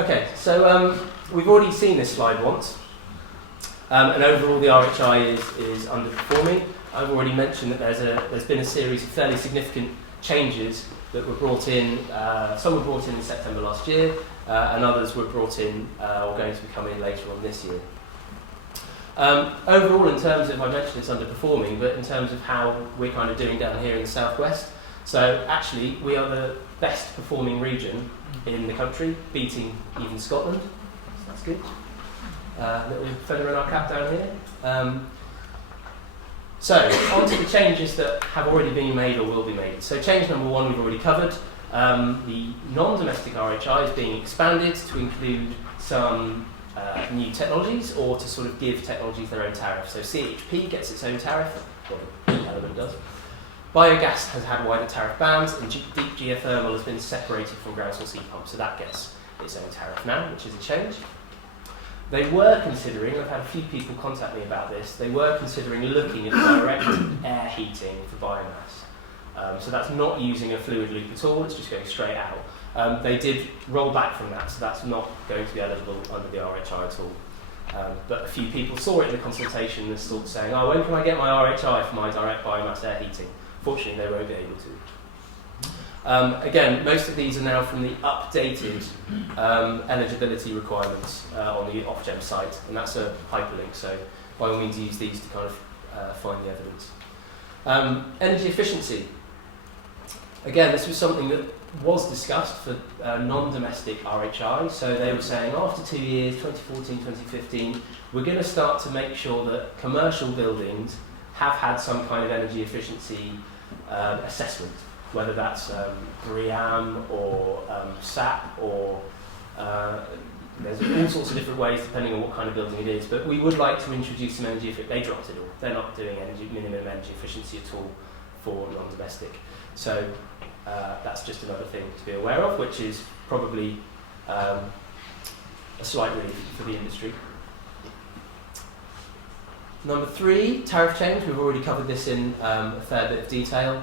Okay, so we've already seen this slide once, and overall the RHI is underperforming. I've already mentioned that there's been a series of fairly significant changes that were brought in. Some were brought in September last year, and others were brought in or going to be coming in later on this year. Overall, in terms of, I mentioned it's underperforming, but in terms of how we're kind of doing down here in the southwest, so actually we are the best performing region in the country, beating even Scotland, so that's good. Little feather in our cap down here. So, on to the changes that have already been made or will be made. So change number one we've already covered. The non-domestic RHI is being expanded to include some new technologies, or to sort of give technologies their own tariff. So CHP gets its own tariff, well, the element does. Biogas has had wider tariff bands, and deep geothermal has been separated from ground source heat pumps, so that gets its own tariff now, which is a change. They were considering, I've had a few people contact me about this, they were considering looking at direct air heating for biomass. So that's not using a fluid loop at all, it's just going straight out. They did roll back from that, so that's not going to be eligible under the RHI at all. But a few people saw it in the consultation and sort of saying, oh, when can I get my RHI for my direct biomass air heating? Fortunately, they won't be able to. Again, most of these are now from the updated eligibility requirements on the Ofgem site, and that's a hyperlink, so by all means use these to kind of find the evidence. Energy efficiency. Again, this was something that was discussed for non-domestic RHI, so they were saying after 2 years, 2014, 2015, we're going to start to make sure that commercial buildings have had some kind of energy efficiency assessment, whether that's BREEAM or SAP, or there's all sorts of different ways depending on what kind of building it is, but we would like to introduce some energy efficiency. They dropped it all. They're not doing minimum energy efficiency at all for non-domestic. So that's just another thing to be aware of, which is probably a slight relief for the industry. Number 3, tariff change. We've already covered this in a fair bit of detail.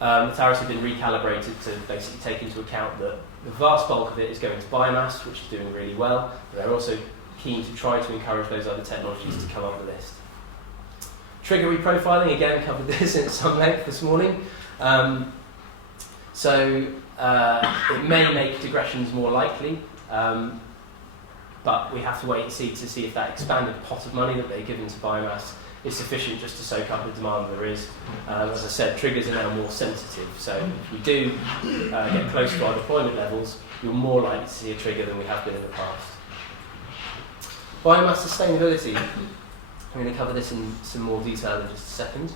The tariffs have been recalibrated to basically take into account that the vast bulk of it is going to biomass, which is doing really well. But they're also keen to try to encourage those other technologies to come up the list. Trigger reprofiling, again, covered this in some length this morning. So it may make digressions more likely, but we have to wait and see to see if that expanded pot of money that they're giving to biomass is sufficient just to soak up the demand there is. As I said, triggers are now more sensitive, so if we do get close to our deployment levels, you're more likely to see a trigger than we have been in the past. Biomass sustainability. I'm going to cover this in some more detail in just a second.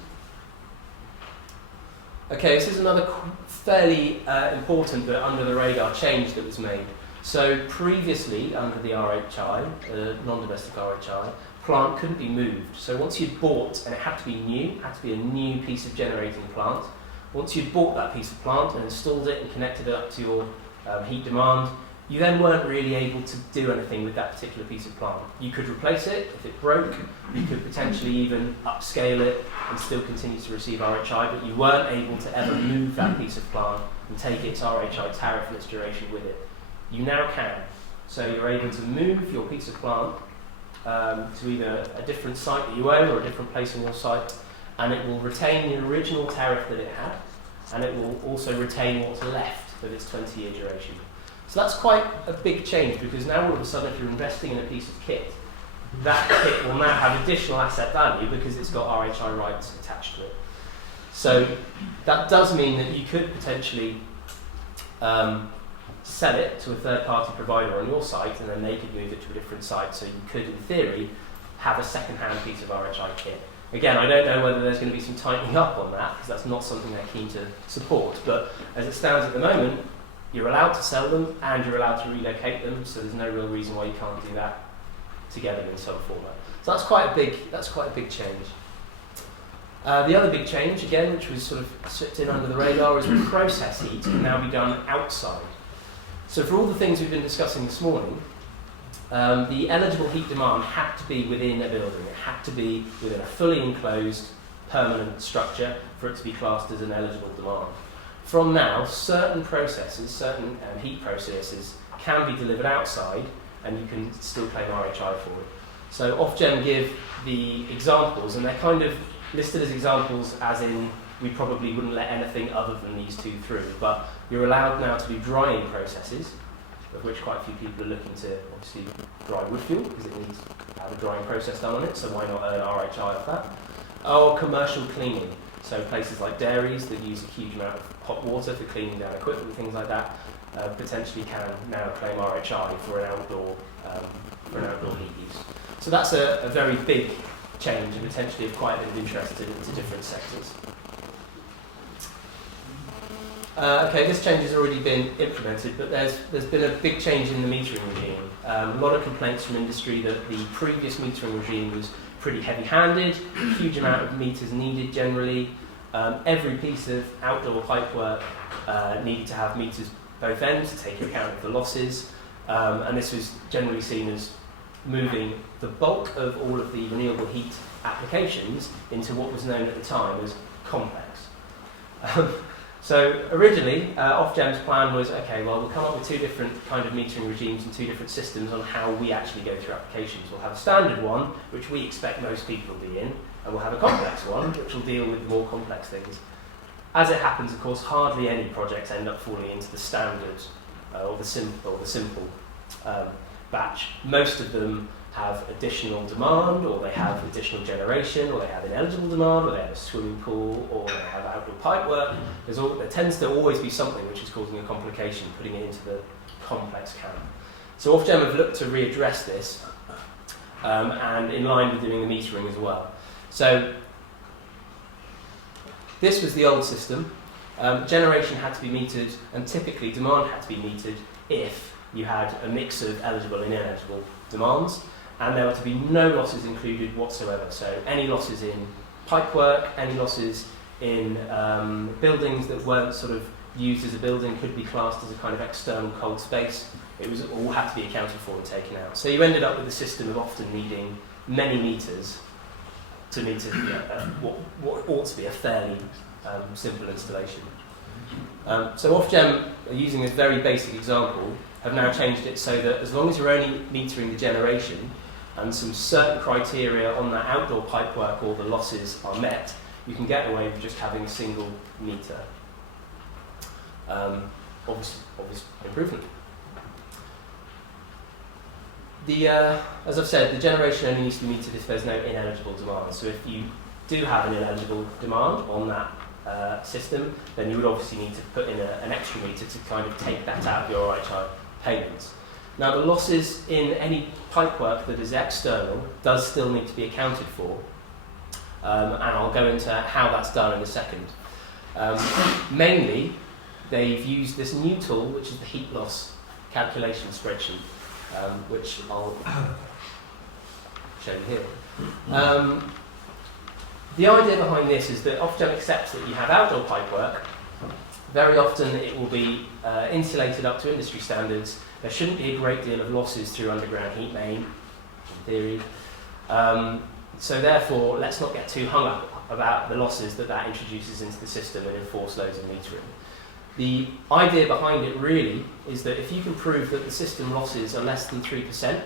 Okay, this is another fairly important but under the radar change that was made. So previously, under the RHI, non-domestic RHI, plant couldn't be moved. So once you'd bought, and it had to be new, it had to be a new piece of generating plant, once you'd bought that piece of plant and installed it and connected it up to your heat demand, you then weren't really able to do anything with that particular piece of plant. You could replace it if it broke, you could potentially even upscale it and still continue to receive RHI, but you weren't able to ever move that piece of plant and take its RHI tariff and its duration with it. You now can. So you're able to move your piece of plant to either a different site that you own or a different place on your site, and it will retain the original tariff that it had, and it will also retain what's left of its 20-year duration. So that's quite a big change, because now all of a sudden if you're investing in a piece of kit, that kit will now have additional asset value because it's got RHI rights attached to it. So that does mean that you could potentially sell it to a third-party provider on your site, and then they could move it to a different site, so you could, in theory, have a second-hand piece of RHI kit. Again, I don't know whether there's going to be some tightening up on that, because that's not something they're keen to support, but as it stands at the moment, you're allowed to sell them, and you're allowed to relocate them, so there's no real reason why you can't do that together in some format. So that's quite a big change. The other big change, again, which was sort of slipped in under the radar, is process heat can now be done outside. So for all the things we've been discussing this morning, the eligible heat demand had to be within a building. It had to be within a fully enclosed, permanent structure for it to be classed as an eligible demand. From now, certain processes, certain heat processes can be delivered outside, and you can still claim RHI for it. So Ofgem give the examples, and they're kind of listed as examples as in we probably wouldn't let anything other than these two through, but you're allowed now to do drying processes, of which quite a few people are looking to obviously dry wood fuel because it needs to have a drying process done on it, so why not earn RHI off that? Or commercial cleaning, so places like dairies that use a huge amount of hot water for cleaning down equipment and things like that potentially can now claim RHI for an outdoor heat use. So that's a very big change and potentially of quite a bit of interest to different sectors. Okay, this change has already been implemented, but there's been a big change in the metering regime. A lot of complaints from industry that the previous metering regime was pretty heavy-handed, a huge amount of meters needed generally. Every piece of outdoor pipework needed to have meters both ends to take account of the losses, and this was generally seen as moving the bulk of all of the renewable heat applications into what was known at the time as complex. So originally, Ofgem's plan was, okay, well, we'll come up with two different kind of metering regimes and two different systems on how we actually go through applications. We'll have a standard one, which we expect most people will be in, and we'll have a complex one, which will deal with the more complex things. As it happens, of course, hardly any projects end up falling into the standard or the simple batch. Most of them have additional demand, or they have additional generation, or they have ineligible demand, or they have a swimming pool, or they have outdoor pipework. There tends to always be something which is causing a complication, putting it into the complex camp. So Ofgem have looked to readdress this, and in line with doing the metering as well. So this was the old system. Generation had to be metered, and typically demand had to be metered if you had a mix of eligible and ineligible demands, and there were to be no losses included whatsoever. So any losses in pipework, any losses in buildings that weren't sort of used as a building could be classed as a kind of external cold space. It was all had to be accounted for and taken out. So you ended up with a system of often needing many meters to meter what ought to be a fairly simple installation. So Ofgem, using this very basic example, have now changed it so that as long as you're only metering the generation and some certain criteria on that outdoor pipework or the losses are met, you can get away with just having a single meter. Obvious improvement. As I've said, the generation only needs to be metered if there's no ineligible demand. So if you do have an ineligible demand on that system, then you would obviously need to put in an extra meter to kind of take that out of your RHI payments. Now the losses in any pipework that is external does still need to be accounted for, and I'll go into how that's done in a second. Mainly, they've used this new tool, which is the heat loss calculation spreadsheet, which I'll show you here. The idea behind this is that Ofgem accepts that you have outdoor pipework. Very often it will be insulated up to industry standards. There shouldn't be a great deal of losses through underground heat main, in theory. So therefore, let's not get too hung up about the losses that introduces into the system and enforce loads of metering. The idea behind it really is that if you can prove that the system losses are less than 3%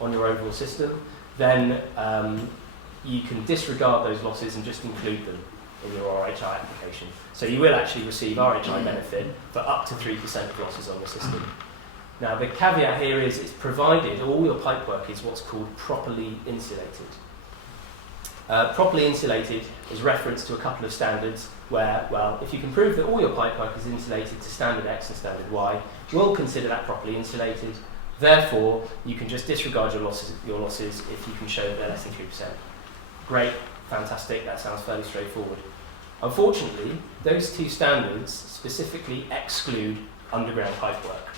on your overall system, then you can disregard those losses and just include them in your RHI application. So you will actually receive RHI benefit for up to 3% of losses on the system. Now the caveat here is it's provided all your pipework is what's called properly insulated. Properly insulated is reference to a couple of standards where, well, if you can prove that all your pipework is insulated to standard X and standard Y, we'll consider that properly insulated. Therefore, you can just disregard your losses if you can show that they're less than 3%. Great, fantastic, that sounds fairly straightforward. Unfortunately, those two standards specifically exclude underground pipework.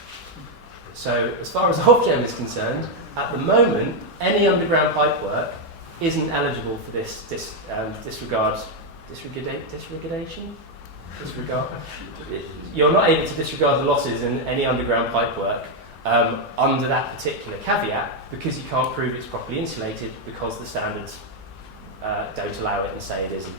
So as far as Ofgem is concerned, at the moment, any underground pipework isn't eligible for this disregard. You're not able to disregard the losses in any underground pipework under that particular caveat because you can't prove it's properly insulated because the standards don't allow it and say it isn't.